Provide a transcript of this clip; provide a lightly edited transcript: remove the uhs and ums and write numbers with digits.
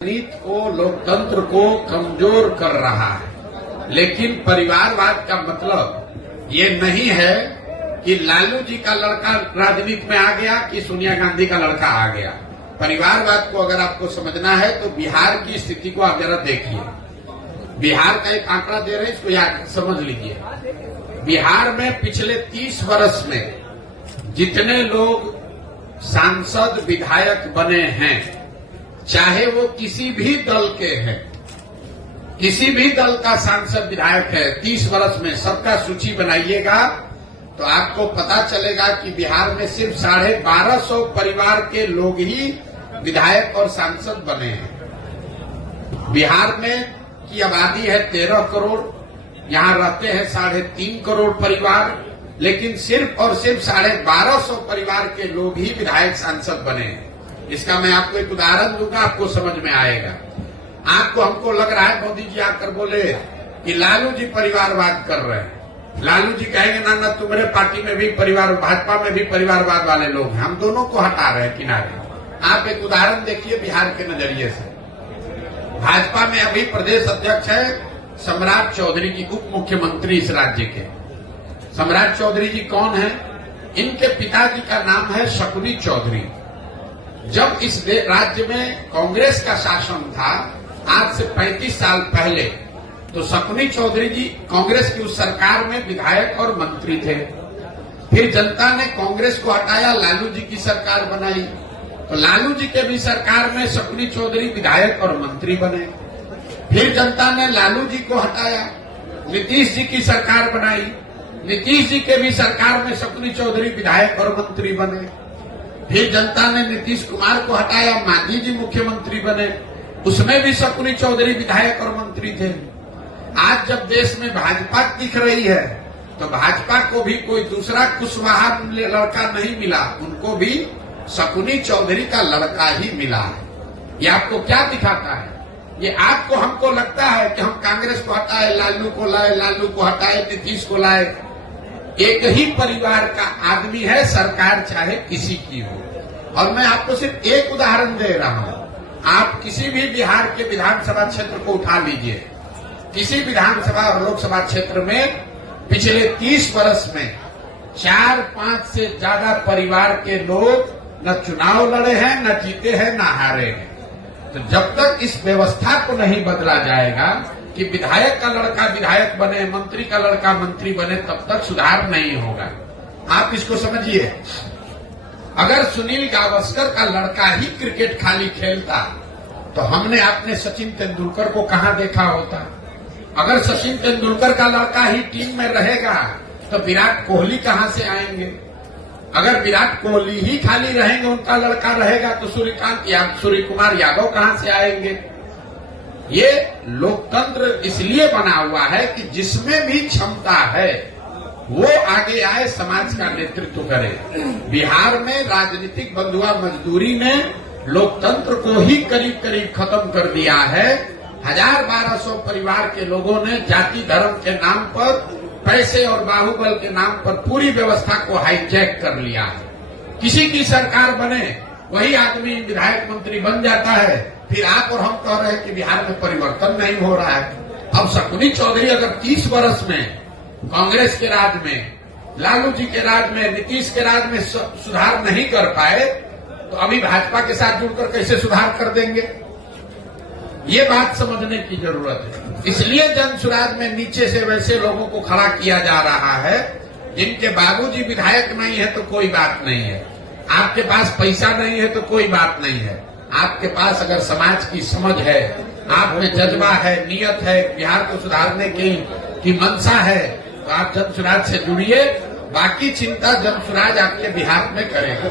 नीति को लोकतंत्र को कमजोर कर रहा है। लेकिन परिवारवाद का मतलब ये नहीं है कि लालू जी का लड़का राजनीति में आ गया कि सोनिया गांधी का लड़का आ गया। परिवारवाद को अगर आपको समझना है तो बिहार की स्थिति को आप जरा देखिए। बिहार का एक आंकड़ा दे रहे हैं, इसको याद समझ लीजिए। बिहार में पिछले 30 वर्ष में जितने लोग सांसद विधायक बने हैं, चाहे वो किसी भी दल के हैं, किसी भी दल का सांसद विधायक है, 30 वर्ष में सबका सूची बनाइएगा तो आपको पता चलेगा कि बिहार में सिर्फ 1250 परिवार के लोग ही विधायक और सांसद बने हैं। बिहार में की आबादी है 13 करोड़, यहाँ रहते हैं 3.5 करोड़ परिवार, लेकिन सिर्फ और सिर्फ 1250 परिवार के लोग ही विधायक सांसद बने हैं। इसका मैं आपको एक उदाहरण दूंगा, आपको समझ में आएगा। आपको हमको लग रहा है मोदी जी आकर बोले कि लालू जी परिवारवाद कर रहे हैं। लालू जी कहेंगे ना तुम्हारे पार्टी में भी परिवार, भाजपा में भी परिवारवाद वाले लोग हैं, हम दोनों को हटा रहे हैं किनारे। आप एक उदाहरण देखिए बिहार के नजरिए से। भाजपा में अभी प्रदेश अध्यक्ष है सम्राट चौधरी जी, उप मुख्यमंत्री इस राज्य के। सम्राट चौधरी जी कौन है? इनके पिताजी का नाम है शकुनी चौधरी। जब इस राज्य में कांग्रेस का शासन था आज से 35 साल पहले, तो शकुनी चौधरी जी कांग्रेस की उस सरकार में विधायक और मंत्री थे। फिर जनता ने कांग्रेस को हटाया, लालू जी की सरकार बनाई, तो लालू जी के भी सरकार में शकुनी चौधरी विधायक और मंत्री बने। फिर जनता ने लालू जी को हटाया, नीतीश जी की सरकार बनाई, नीतीश जी के भी सरकार में शकुनी चौधरी विधायक और मंत्री बने। फिर जनता ने नीतीश कुमार को हटाया, मांझी जी मुख्यमंत्री बने, उसमें भी शकुनी चौधरी विधायक और मंत्री थे। आज जब देश में भाजपा दिख रही है तो भाजपा को भी कोई दूसरा कुशवाहा लड़का नहीं मिला, उनको भी शकुनी चौधरी का लड़का ही मिला है। ये आपको क्या दिखाता है? ये आपको हमको लगता है कि हम कांग्रेस को हटाए, लालू को लाए, लालू को हटाए, नीतीश को लाए। एक ही परिवार का आदमी है, सरकार चाहे किसी की हो। और मैं आपको सिर्फ एक उदाहरण दे रहा हूं। आप किसी भी बिहार के विधानसभा क्षेत्र को उठा लीजिए, किसी विधानसभा और लोकसभा क्षेत्र में पिछले 30 वर्ष में 4-5 से ज्यादा परिवार के लोग न चुनाव लड़े हैं, न जीते हैं, न हारे हैं। तो जब तक इस व्यवस्था को नहीं बदला जाएगा कि विधायक का लड़का विधायक बने, मंत्री का लड़का मंत्री बने, तब तक सुधार नहीं होगा। आप इसको समझिए। अगर सुनील गावस्कर का लड़का ही क्रिकेट खाली खेलता तो हमने अपने सचिन तेंदुलकर को कहां देखा होता? अगर सचिन तेंदुलकर का लड़का ही टीम में रहेगा तो विराट कोहली कहां से आएंगे? अगर विराट कोहली ही खाली रहेंगे, उनका लड़का रहेगा, तो सूर्य कुमार यादव कहां से आएंगे? ये लोकतंत्र इसलिए बना हुआ है कि जिसमें भी क्षमता है वो आगे आए, समाज का नेतृत्व करे। बिहार में राजनीतिक बंधुआ मजदूरी ने लोकतंत्र को ही करीब करीब खत्म कर दिया है। 1250 परिवार के लोगों ने जाति धर्म के नाम पर, पैसे और बाहुबल के नाम पर पूरी व्यवस्था को हाईजैक कर लिया है। किसी की सरकार बने, वही आदमी विधायक मंत्री बन जाता है। फिर आप और हम कह रहे हैं कि बिहार में परिवर्तन नहीं हो रहा है। अब शकुनी चौधरी अगर 30 वर्ष में कांग्रेस के राज में, लालू जी के राज में, नीतीश के राज में सुधार नहीं कर पाए, तो अभी भाजपा के साथ जुड़कर कैसे सुधार कर देंगे? ये बात समझने की जरूरत है। इसलिए जन सुराज में नीचे से वैसे लोगों को खड़ा किया जा रहा है जिनके बाबूजी विधायक नहीं है तो कोई बात नहीं है, आपके पास पैसा नहीं है तो कोई बात नहीं है, आपके पास अगर समाज की समझ है, आप में जज्बा है, नियत है, बिहार को सुधारने की मंशा है, तो आप जन सुराज से जुड़िए। बाकी चिंता जन सुराज आपके बिहार में करेगा।